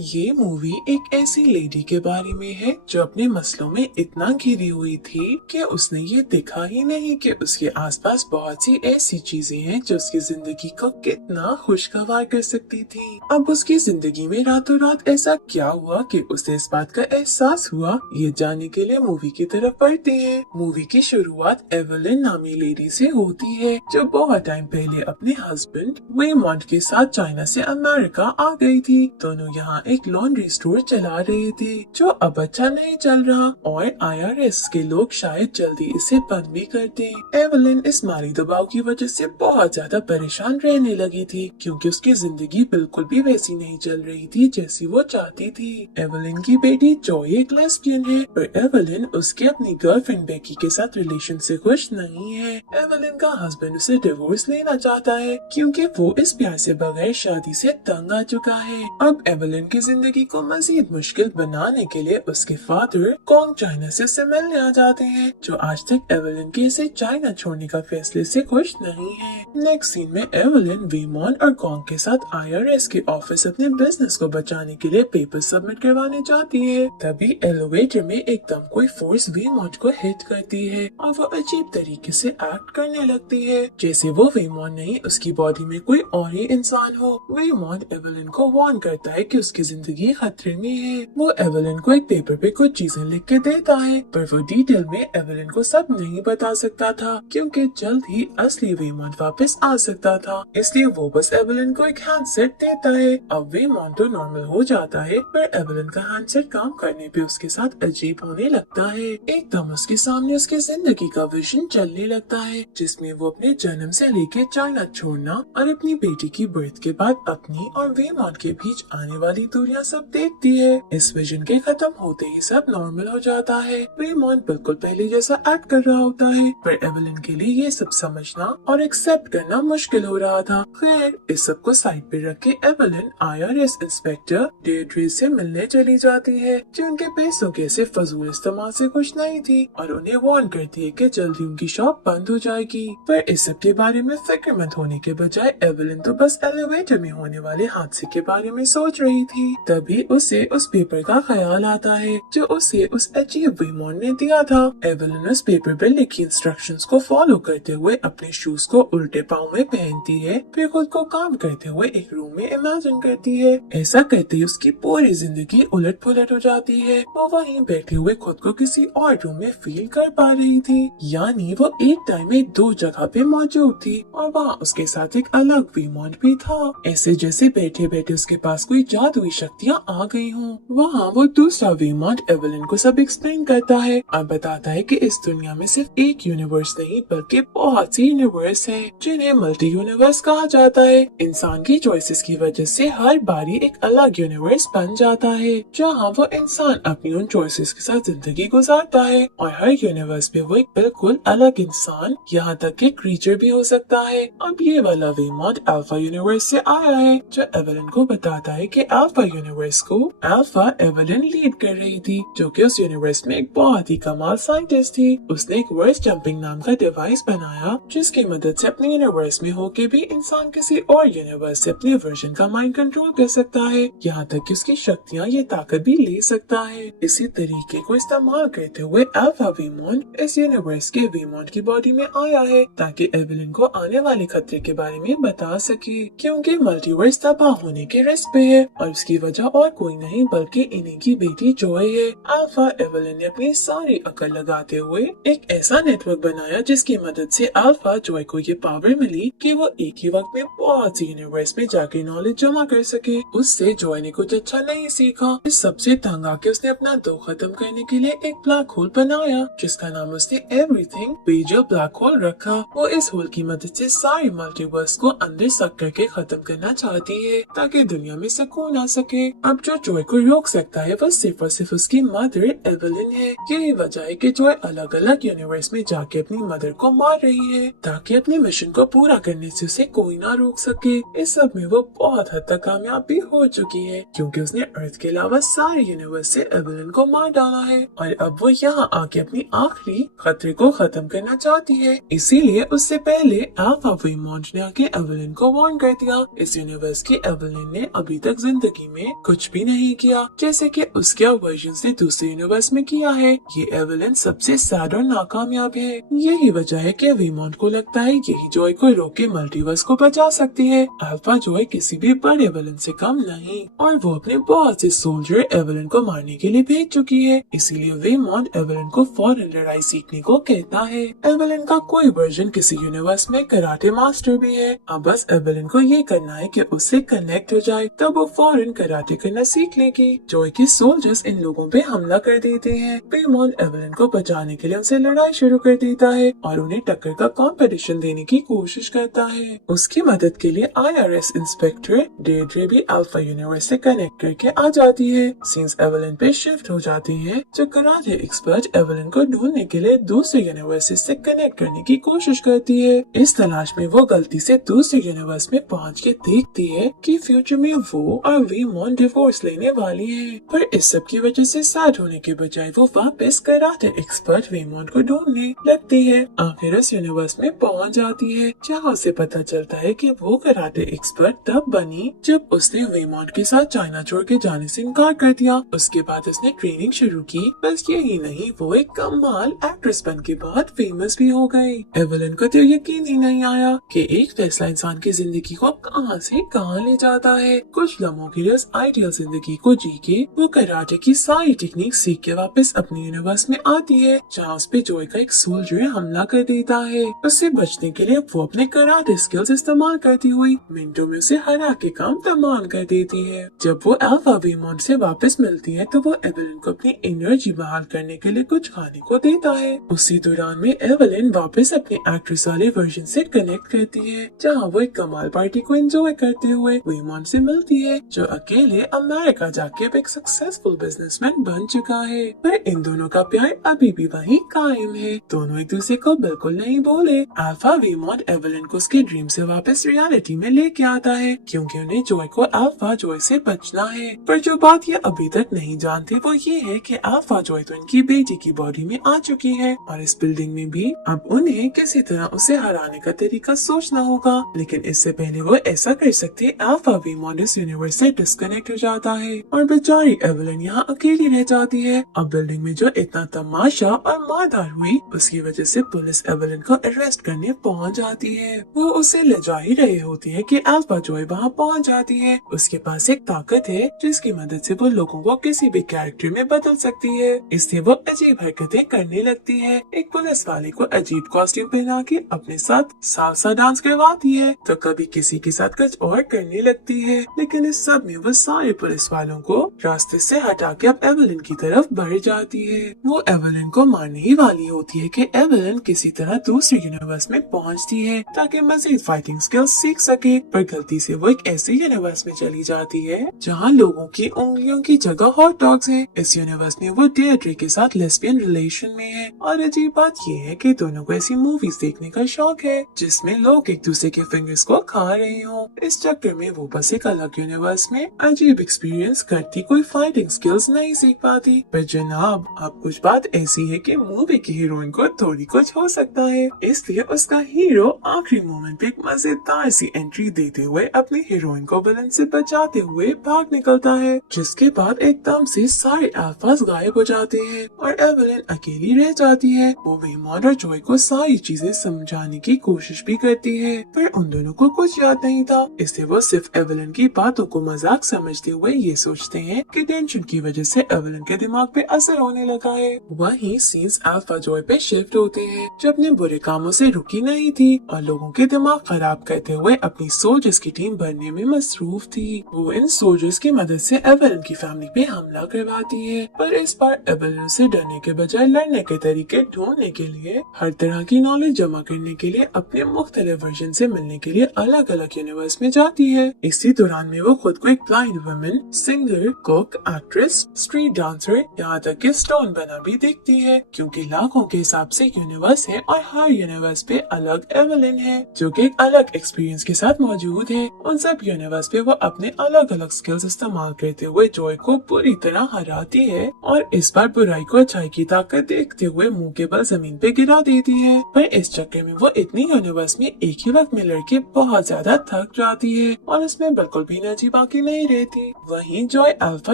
ये मूवी एक ऐसी लेडी के बारे में है जो अपने मसलों में इतना घिरी हुई थी कि उसने ये देखा ही नहीं कि उसके आसपास बहुत सी ऐसी चीजें हैं जो उसकी जिंदगी को कितना खुशगवार कर सकती थी। अब उसकी जिंदगी में रातों रात ऐसा क्या हुआ कि उसे इस बात का एहसास हुआ, ये जानने के लिए मूवी की तरफ बढ़ते हैं। मूवी की शुरुआत एवेलिन नामी लेडी से होती है जो बहुत टाइम पहले अपने हस्बैंड वेमॉन्ट के साथ चाइना से अमेरिका आ गई थी। दोनों यहाँ एक लॉन्ड्री स्टोर चला रहे थे जो अब अच्छा नहीं चल रहा और IRS के लोग शायद जल्दी इसे बंद भी कर दें। एवेलिन इस माली दबाव की वजह से बहुत ज्यादा परेशान रहने लगी थी क्योंकि उसकी जिंदगी बिल्कुल भी वैसी नहीं चल रही थी जैसी वो चाहती थी। एवेलिन की बेटी जॉय एक लेस्बियन है और एवेलिन उसके अपनी गर्लफ्रेंड बेकी के साथ रिलेशन से खुश नहीं है। एवेलिन का हस्बैंड उसे डिवोर्स लेना चाहता है क्योंकि वो इस प्यार से बगैर शादी से तंग आ चुका है। अब एवेलिन की जिंदगी को मजीद मुश्किल बनाने के लिए उसके फादर कॉन्ग चाइना से उससे मिलने आ जाते हैं जो आज तक एवेलिन के इसे चाइना छोड़ने का फैसले से खुश नहीं है। नेक्स्ट सीन में एवेलिन वेमॉन्ट और कॉन्ग के साथ IRS के ऑफिस अपने बिजनेस को बचाने के लिए पेपर सबमिट करवाने जाती है। तभी एलिवेटर में एकदम कोई फोर्स वेमॉन्ट को हिट करती है और वो अजीब तरीके से एक्ट करने लगती है जैसे वो वेमॉन्ट नहीं उसकी बॉडी में कोई और ही इंसान हो। वेमॉन्ट एवेलिन को वार्न करता है कि उसकी जिंदगी खतरे में है। वो एवेलिन को एक पेपर पे कुछ चीजें लिख के देता है पर वो डिटेल में एवेलिन को सब नहीं बता सकता था क्योंकि जल्द ही असली वेमॉन्ट वापस आ सकता था, इसलिए वो बस एवेलिन को एक हैंडसेट देता है। अब वेमॉन्ट तो नॉर्मल हो जाता है पर एवेलिन का हैंडसेट काम करने पे उसके साथ अजीब होने लगता है। एकदम उसके सामने उसकी जिंदगी का विजन चलने लगता है जिसमें वो अपने जन्म से लेके चाइना छोड़ना और अपनी बेटी की बर्थ के बाद अपनी और वेमॉन्ट के बीच आने वाली दूरियां सब देखती है। इस विजन के खत्म होते ही सब नॉर्मल हो जाता है। वेमॉन्ट बिल्कुल पहले जैसा एक्ट कर रहा होता है पर एवेलिन के लिए ये सब समझना और एक्सेप्ट करना मुश्किल हो रहा था। खैर इस सब को साइड पे रख के एवेलिन IRS इंस्पेक्टर डेट्रे से मिलने चली जाती है जो उनके पैसों के ऐसे फजूल इस्तेमाल से खुश नहीं थी और उन्हें वार्न करती है कि जल्दी उनकी शॉप बंद हो जाएगी। पर इस सब के बारे में फिक्रमंद होने के बजाय एवेलिन तो बस एलिवेटर में होने वाले हादसे के बारे में सोच रही थी। तभी उसे उस पेपर का ख्याल आता है जो उसे उस अजीब वेमॉन्ट ने दिया था। एवेलिन उस पेपर पर लिखी इंस्ट्रक्शंस को फॉलो करते हुए अपने शूज को उल्टे पाँव में पहनती है, फिर खुद को काम करते हुए एक रूम में इमेजिन करती है। ऐसा करते ही उसकी पूरी जिंदगी उलट पुलट हो जाती है। वो वहीं बैठे हुए खुद को किसी और रूम में फील कर पा रही थी, यानी वो एक टाइम में दो जगह पे मौजूद थी और वहाँ उसके साथ एक अलग वेमॉन्ट भी था। ऐसे जैसे बैठे बैठे उसके पास कोई जादुई शक्तियाँ आ गई हों। वहाँ वो दूसरा वेमॉन्ट एवेलिन को सब एक्सप्लेन करता है और बताता है कि इस दुनिया में सिर्फ एक यूनिवर्स नहीं बल्कि बहुत सी यूनिवर्स हैं जिन्हें मल्टी यूनिवर्स कहा जाता है। इंसान की चॉइसेस की वजह से हर बारी एक अलग यूनिवर्स बन जाता है जहाँ वो इंसान अपनी उन चॉइसेस के साथ जिंदगी गुजारता है और हर यूनिवर्स में वो एक बिल्कुल अलग इंसान यहाँ तक कि क्रीचर भी हो सकता है। अब ये वाला वेमॉन्ट अल्फा यूनिवर्स से आया है जो एवेलिन को बताता है कि अल्फा यूनिवर्स को अल्फा एवेलिन लीड कर रही थी जो कि उस यूनिवर्स में एक बहुत ही कमाल साइंटिस्ट थी। उसने एक वर्स जंपिंग नाम का डिवाइस बनाया जिसकी मदद से अपने यूनिवर्स में होके भी इंसान किसी और यूनिवर्स से अपने वर्जन का माइंड कंट्रोल कर सकता है, यहाँ तक कि उसकी शक्तियाँ ये ताकत भी ले सकता है। इसी तरीके को इस्तेमाल करते हुए अल्फा वेमॉन्ट इस यूनिवर्स के वेमॉन्ट की बॉडी में आया है ताकि एवेलिन को आने वाले खतरे के बारे में बता सके क्योंकि मल्टीवर्स तबाह होने के रिस्क पे है और उसकी वजह और कोई नहीं बल्कि इन्हीं की बेटी जॉय है। अल्फा एवेलिन ने अपनी सारी अकल लगाते हुए एक ऐसा नेटवर्क बनाया जिसकी मदद से अल्फा जॉय को ये पावर मिली कि वो एक ही वक्त में बहुत सी यूनिवर्स में जाकर नॉलेज जमा कर सके। उससे जॉय ने कुछ अच्छा नहीं सीखा। इस सबसे तंग आके उसने अपना दो खत्म करने के लिए एक ब्लैक होल बनाया जिसका नाम उसने एवरीथिंग पेजर ब्लैक होल रखा। वो इस होल की मदद से सारे मल्टीवर्स को अंदर सक करके खत्म करना चाहती है ताकि दुनिया में सुकून आ सके। अब जो जॉय को रोक सकता है वो सिर्फ और सिर्फ उसकी मदर एवेलिन है। यही वजह है कि जॉय अलग अलग यूनिवर्स में जाके अपनी मदर को मार रही है ताकि अपने मिशन को पूरा करने से उसे कोई ना रोक सके। इस सब में वो बहुत हद तक कामयाब भी हो चुकी है क्योंकि उसने अर्थ के अलावा सारे यूनिवर्स से एवेलिन को मार डाला है और अब वो यहाँ आके अपनी आखिरी खतरे को खत्म करना चाहती है। इसीलिए उससे पहले अल्फा वेमॉन्ट ने आके एवेलिन को वार्न कर दिया। इस यूनिवर्स की एवेलिन ने अभी तक जिंदगी कहानी में कुछ भी नहीं किया जैसे कि उसके वर्जन ने दूसरे यूनिवर्स में किया है। ये एवेलिन सबसे सैड और नाकामयाब है। यही वजह है कि वेमॉन्ट को लगता है यही जॉय को रोक के मल्टीवर्स को बचा सकती है। अल्फा जॉय किसी भी बड़े विलन से कम नहीं और वो अपने बहुत से सोल्जर एवेलिन को मारने के लिए भेज चुकी है। इसीलिए वेमॉन्ट एवेलिन को फौरन लड़ाई सीखने को कहता है। एवेलिन का कोई वर्जन किसी यूनिवर्स में कराटे मास्टर भी है। अब बस एवेलिन को ये करना है कि उससे कनेक्ट हो जाए, तब वो फौरन कराटे करना सीख लेगी। जॉय के सोल्जर्स इन लोगों पे हमला कर देते हैं। वेमॉन्ट एवेलिन को बचाने के लिए उनसे लड़ाई शुरू कर देता है और उन्हें टक्कर का कंपटीशन देने की कोशिश करता है। उसकी मदद के लिए IRS इंस्पेक्टर डेड्रे भी अल्फा यूनिवर्स से कनेक्ट करके आ जाती है। सीन्स एवेलिन पे शिफ्ट हो जाती है, जो कराटे एक्सपर्ट एवेलिन को ढूंढने के लिए दूसरे यूनिवर्स से कनेक्ट करने की कोशिश करती है। इस तलाश में वो गलती से दूसरे यूनिवर्स में पहुंच के देखती है कि फ्यूचर में वो और वेमॉन्ट डिवोर्स लेने वाली है। पर इस सब की वजह से सैड होने के बजाय वो वापस कराटे एक्सपर्ट वेमॉन्ट को ढूंढने लगती है। आखिर इस यूनिवर्स में पहुंच जाती है, जहाँ उसे पता चलता है कि वो कराटे एक्सपर्ट तब बनी जब उसने वेमॉन्ट के साथ चाइना छोड़ के जाने से इनकार कर दिया। उसके बाद उसने ट्रेनिंग शुरू की। बस यही नहीं, वो एक कमाल एक्ट्रेस बन के बहुत फेमस भी हो गई। एवेलिन को तो यकीन ही नहीं आया कि एक फैसला इंसान की जिंदगी को कहां से कहां ले जाता है। कुछ लम्हों के लिए उस आइडियल जिंदगी को जी के वो कराटे की सारी टेक्निक सीख के वापस अपने यूनिवर्स में आती है, जहाँ उस पे जॉय का एक सोल्जर हमला कर देता है। उससे बचने के लिए वो अपने कराटे स्किल्स इस्तेमाल करती हुई मिनटों में उसे हरा के काम तमाम कर देती है। जब वो अल्फा वेमॉन्ट से वापस मिलती है तो वो एवेलिन को अपनी एनर्जी बहाल करने के लिए कुछ खाने को देता है। उसी दौरान में एवेलिन वापस अपने एक्ट्रेस वाले वर्जन से कनेक्ट करती है, जहाँ वो एक कमाल पार्टी को एंजॉय करते हुए वेमॉन्ट से मिलती है, जो अकेले अमेरिका जाके एक सक्सेसफुल बिजनेसमैन बन चुका है। पर इन दोनों का प्यार अभी भी वही कायम है। दोनों एक दूसरे को बिल्कुल नहीं बोले। अल्फा वेमॉन्ट एवेलिन को उसके ड्रीम से वापस रियलिटी में लेके आता है, क्योंकि उन्हें जॉय को अल्फा जॉय से बचना है। पर जो बात ये अभी तक नहीं जानते वो ये है कि अल्फा जॉय तो इनकी बेटी की बॉडी में आ चुकी है और इस बिल्डिंग में भी अब उन्हें किसी तरह उसे हराने का तरीका सोचना होगा। लेकिन इससे पहले वो ऐसा कर सकते, अल्फा वेमॉन्ट इस यूनिवर्स से डिस्कनेक्ट हो जाता है और बेचारी एवेलिन यहाँ अकेली रह जाती है। अब बिल्डिंग में जो इतना तमाशा और मारधार हुई, उसकी वजह से पुलिस एवेलिन को अरेस्ट करने पहुँच जाती है। वो उसे ले जा ही रहे होती है कि अल्फा जॉय वहाँ पहुँच जाती है। उसके पास एक ताकत है जिसकी मदद से वो लोगों को किसी भी कैरेक्टर में बदल सकती है। इससे वो अजीब हरकतें करने लगती है। एक पुलिस वाले को अजीब कॉस्ट्यूम पहना के अपने साथ सालसा डांस करवाती है, तो कभी किसी के साथ कुछ और करने लगती है। लेकिन इस सब में वो सारे पुलिस वालों को रास्ते से हटा के अब एवेलिन की तरफ बढ़ जाती है। वो एवेलिन को मारने ही वाली होती है कि एवेलिन किसी तरह दूसरे यूनिवर्स में पहुंचती है ताकि मजीद फाइटिंग स्किल्स सीख सके। पर गलती से वो एक ऐसे यूनिवर्स में चली जाती है जहाँ लोगों की उंगलियों की जगह हॉट डॉग्स हैं। इस यूनिवर्स में वो डेड्रे के साथ लेस्बियन रिलेशन में है और अजीब बात ये है कि दोनों को ऐसी मूवीज देखने का शौक है जिसमें लोग एक दूसरे के फिंगर्स को खा रहे हों। इस चक्कर में वो बस एक अलग यूनिवर्स में अजीब एक्सपीरियंस करती कोई फाइटिंग स्किल्स नहीं सीख पाती। पर जनाब, अब कुछ बात ऐसी है कि मूवी की हीरोइन को थोड़ी कुछ हो सकता है, इसलिए उसका हीरो आखिरी मोमेंट पे एक मजेदार सी एंट्री देते हुए अपनी हीरोइन को विलन से बचाते हुए भाग निकलता है, जिसके बाद एकदम से सारे अल्फाज गायब हो जाते हैं और एवेलिन अकेली रह जाती है। वो वेमॉन्ट और जॉय को सारी चीजें समझाने की कोशिश भी करती है, पर उन दोनों को कुछ याद नहीं था। इससे वो सिर्फ एवेलिन की बातों को मजाक समझते हुए ये सोचते हैं कि टेंशन की वजह से एवेलिन के दिमाग पे असर होने लगा है। वहीं सीन्स अल्फा जॉय पे शिफ्ट होते हैं, जो अपने बुरे कामों से रुकी नहीं थी और लोगों के दिमाग खराब करते हुए अपनी सोल्जर्स की टीम बनने में मसरूफ थी। वो इन सोल्जर्स की मदद से एवेलिन की फैमिली पे हमला करवाती है, पर इस बार एवेलिन से डरने के बजाय लड़ने के तरीके ढूंढने के लिए हर तरह की नॉलेज जमा करने के लिए अपने मुख्तलिफ वर्जन से मिलने के लिए अलग अलग यूनिवर्स में जाती है। इसी दौरान में वो खुद को एक blind woman, singer, cook, actress, street dancer, यहाँ तक कि स्टोन बना भी देखती है, क्योंकि लाखों के हिसाब से यूनिवर्स है और हर यूनिवर्स पे अलग एवेलिन है जो कि एक अलग एक्सपीरियंस के साथ मौजूद है। उन सब यूनिवर्स पे वो अपने अलग अलग स्किल्स इस्तेमाल करते हुए जॉय को पूरी तरह हराती है और इस बार बुराई को अच्छाई की ताकत देखते हुए मुंह के बल जमीन पे गिरा देती है। पर इस चक्कर में वो इतनी यूनिवर्स में एक ही वक्त में लड़के बहुत ज्यादा थक जाती है और उसमें बिल्कुल भी एनर्जी बाकी नहीं नहीं रहती। वहीं जॉय अल्फा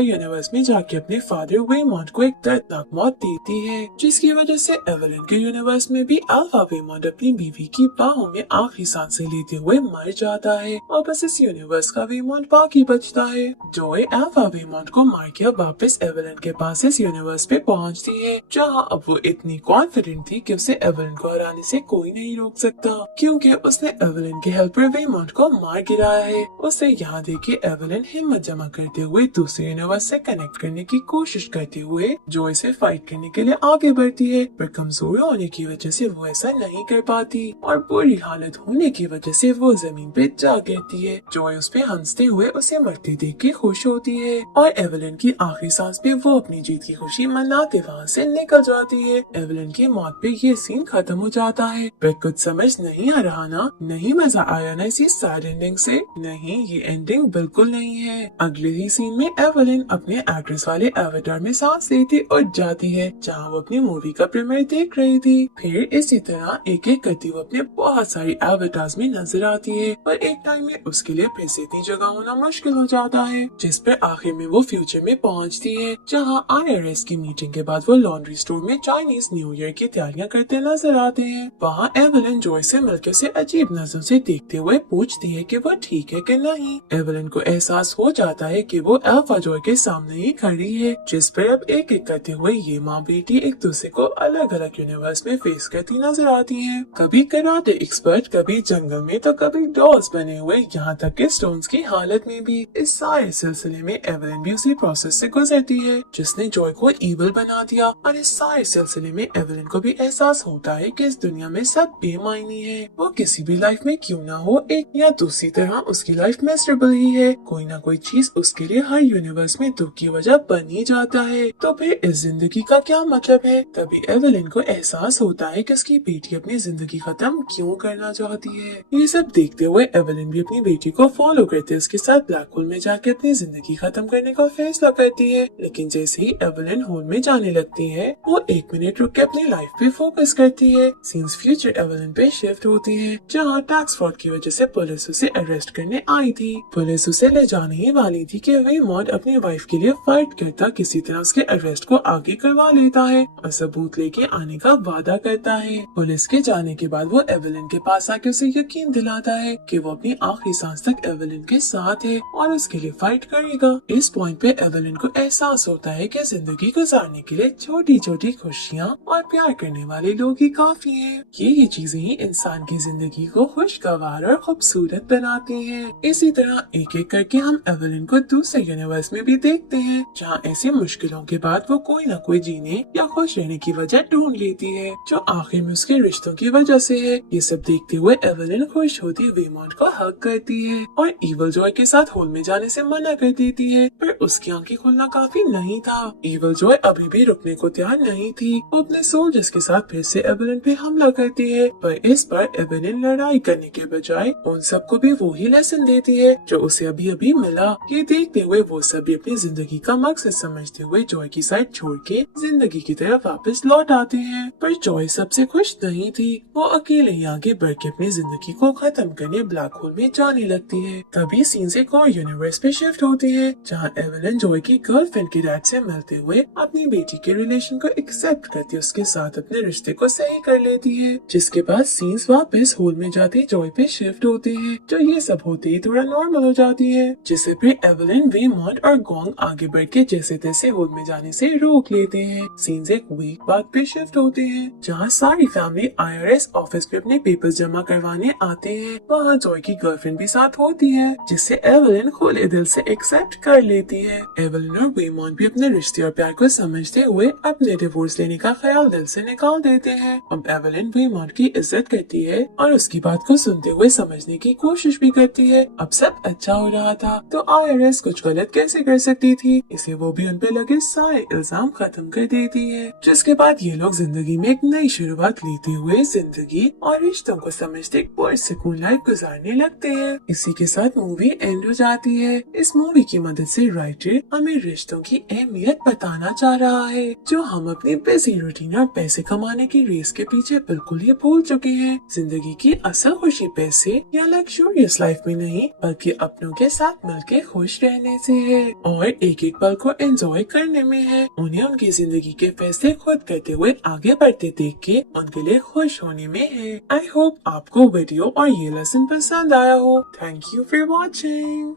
यूनिवर्स में जाके अपने फादर वेमॉन्ट को एक दर्दनाक मौत देती है, जिसकी वजह से एवेलिन के यूनिवर्स में भी अल्फा वेमॉन्ट अपनी बीवी की बाहों में आखिरी सांसें लेते हुए मर जाता है और बस इस यूनिवर्स का वेमॉन्ट बाकी बचता है। जॉय अल्फा वेमॉन्ट को मार के वापस एवेलिन के पास इस यूनिवर्स पे पहुंचती है, जहां अब वो इतनी कॉन्फिडेंट थी कि उसे एवेलिन को हराने से कोई नहीं रोक सकता, क्योंकि उसने एवेलिन के हेल्पर वेमॉन्ट को मार गिराया है। उसे यहाँ देखे एवेलिन हिम्मत जमा करते हुए दूसरे यूनिवर्स से कनेक्ट करने की कोशिश करते हुए जॉय से फाइट करने के लिए आगे बढ़ती है, पर कमजोर होने की वजह से वो ऐसा नहीं कर पाती और बुरी हालत होने की वजह से वो जमीन पे जा गिरती है। जॉय उस पे हंसते हुए उसे मरते देख के खुश होती है और एवेलिन की आखिरी सांस पे वो अपनी जीत की खुशी मनाते वहाँ से निकल जाती है। एवेलिन की मौत पे ये सीन खत्म हो जाता है, पर कुछ समझ नहीं आ रहा ना, नहीं मजा आया ना इसी सैड एंडिंग से? नहीं, ये एंडिंग बिल्कुल नहीं है। अगले ही सीन में एवेलिन अपने एक्ट्रेस वाले एवेटार में सांस लेती और जाती है, जहाँ वो अपनी मूवी का प्रीमियर देख रही थी। फिर इसी तरह एक एक करती वो अपने बहुत सारी एवेटार्स में नजर आती है, पर एक टाइम में उसके लिए फिर से इतनी जगह होना मुश्किल हो जाता है, जिस पर आखिर में वो फ्यूचर में पहुंचती है, जहाँ IRS की मीटिंग के बाद वो लॉन्ड्री स्टोर में चाइनीज न्यू ईयर की तैयारियां करते नजर आते हैं। वहाँ एवेलिन जॉय से मिलकर उसे अजीब नजरों से देखते हुए पूछती है कि वो ठीक है कि नहीं। एवेलिन को एहसास हो जाता है कि वो अल्फा जॉय के सामने ही खड़ी है, जिस पर अब एक एक करते हुए ये माँ बेटी एक दूसरे को अलग अलग यूनिवर्स में फेस करती नजर आती हैं। कभी कराटे एक्सपर्ट, कभी जंगल में, तो कभी डॉल्स बने हुए, यहाँ तक कि स्टोन्स की हालत में भी। इस सारे सिलसिले में एवेलिन भी उसी प्रोसेस से गुजरती है जिसने जॉय को इविल बना दिया, और इस सारे सिलसिले में एवेलिन को भी एहसास होता है कि इस दुनिया में सब बेमायनी है। वो किसी भी लाइफ में क्यों ना हो, एक या दूसरी तरह उसकी लाइफ मिजरेबल ही है। कोई ना कोई चीज उसके लिए हर यूनिवर्स में दुख की वजह बन ही जाता है। तो फिर इस जिंदगी का क्या मतलब है? तभी एवेलिन को एहसास होता है कि उसकी बेटी अपनी जिंदगी खत्म क्यों करना चाहती है। ये सब देखते हुए एवेलिन भी अपनी बेटी को फॉलो करते उसके साथ ब्लैक होल में जाके अपनी जिंदगी खत्म करने का फैसला करती है। लेकिन जैसे ही एवेलिन होल में जाने लगती है, वो 1 मिनट रुक के अपनी लाइफ पे फोकस करती है। सीन्स फ्यूचर एवेलिन पे शिफ्ट होती है, जहाँ टैक्स फ्रॉड की वजह से पुलिस उसे अरेस्ट करने आई थी। पुलिस उसे ले जाने ही वाली थी कि वेमॉन्ट अपनी वाइफ के लिए फाइट करता किसी तरह उसके अरेस्ट को आगे करवा लेता है और सबूत लेके आने का वादा करता है। पुलिस के जाने के बाद वो एवेलिन के पास आके उसे यकीन दिलाता है कि वो अपनी आखिरी सांस तक एवेलिन के साथ है और उसके लिए फाइट करेगा। इस पॉइंट पे एवेलिन को एहसास होता है कि जिंदगी गुजारने के लिए छोटी छोटी खुशियाँ और प्यार करने वाले लोग ही काफी हैं। ये चीजें ही इंसान की जिंदगी को खुशगवार और खूबसूरत बनाती हैं। इसी तरह एक एक करके हम एवेलिन को दूसरे यूनिवर्स में भी देखते हैं, जहाँ ऐसी मुश्किलों के बाद वो कोई न कोई जीने या खुश रहने की वजह ढूंढ लेती है, जो आखिर में उसके रिश्तों की वजह से है। ये सब देखते हुए एवेलिन खुश होती वेमॉन्ट को हक करती है और इविल जॉय के साथ होल में जाने से मना कर देती है, पर उसकी आंखें खुलना काफी नहीं था। इविल जॉय अभी भी रुकने को तैयार नहीं थी। वो अपने सोल्जर्स के साथ फिर से एवेलिन पे हमला करती है, पर इस बार एवेलिन लड़ाई करने के बजाय उन सबको भी वो ही लेसन देती है जो उसे अभी अभी मिला। ये देखते हुए वो सभी अपनी जिंदगी का मकसद समझते हुए जॉय की साइड छोड़ के जिंदगी की तरफ वापस लौट आते हैं, पर जॉय सबसे खुश नहीं थी। वो अकेले ही आगे बढ़ के अपनी जिंदगी को खत्म करने ब्लैक होल में जाने लगती है। तभी सीन्स एक और यूनिवर्स पे शिफ्ट होती है, जहाँ एवेलिन जॉय की गर्लफ्रेंड के डैड से मिलते हुए अपनी बेटी के रिलेशन को एक्सेप्ट करती उसके साथ अपने रिश्ते को सही कर लेती है। जिसके बाद सीन्स वापस होल में जाती जॉय पे शिफ्ट होते हैं, जो ये सब होते ही थोड़ा नॉर्मल हो जाती है, जिससे फिर एवेलिन, वेमॉन्ट और गोंग आगे बढ़ के जैसे तैसे होल में जाने से रोक लेते हैं। सीन्स एक वीक बाद पे शिफ्ट होते हैं, जहाँ सारी फैमिली IRS ऑफिस पे अपने पेपर्स जमा करवाने आते हैं। वहाँ जॉय की गर्लफ्रेंड भी साथ होती है, जिससे एवेलिन खुले दिल से एक्सेप्ट कर लेती है। एवेलिन और वेमॉन्ट भी अपने रिश्ते और प्यार को समझते हुए अपने डिवोर्स लेने का ख्याल दिल से निकाल देते हैं। अब एवेलिन वेमॉन्ट की इज्जत करती है और उसकी बात को सुनते हुए समझने की कोशिश भी करती है। अब सब अच्छा हो रहा था, तो IRS कुछ गलत कैसे कर सकती थी, इसे वो भी उन पे लगे सारे इल्जाम खत्म कर देती है। जिसके बाद ये लोग जिंदगी में एक नई शुरुआत लेते हुए जिंदगी और रिश्तों को समझते एक पुरसुकून लाइफ गुजारने लगते हैं। इसी के साथ मूवी एंड हो जाती है। इस मूवी की मदद से राइटर हमें रिश्तों की अहमियत बताना चाह रहा है, जो हम अपनी बिजी रूटीन और पैसे कमाने की रेस के पीछे बिल्कुल ही भूल चुके हैं। जिंदगी की असल खुशी पैसे या लग्जरियस लाइफ में नहीं, बल्कि अपनों के साथ मिलके खुश रहने से है और एक एक पल को एंजॉय करने में है। उन्हें उनकी जिंदगी के फैसले खुद करते हुए आगे बढ़ते देख के उनके लिए खुश होने में है। आई होप आपको वीडियो और ये लेसन पसंद आया हो। Thank you for watching.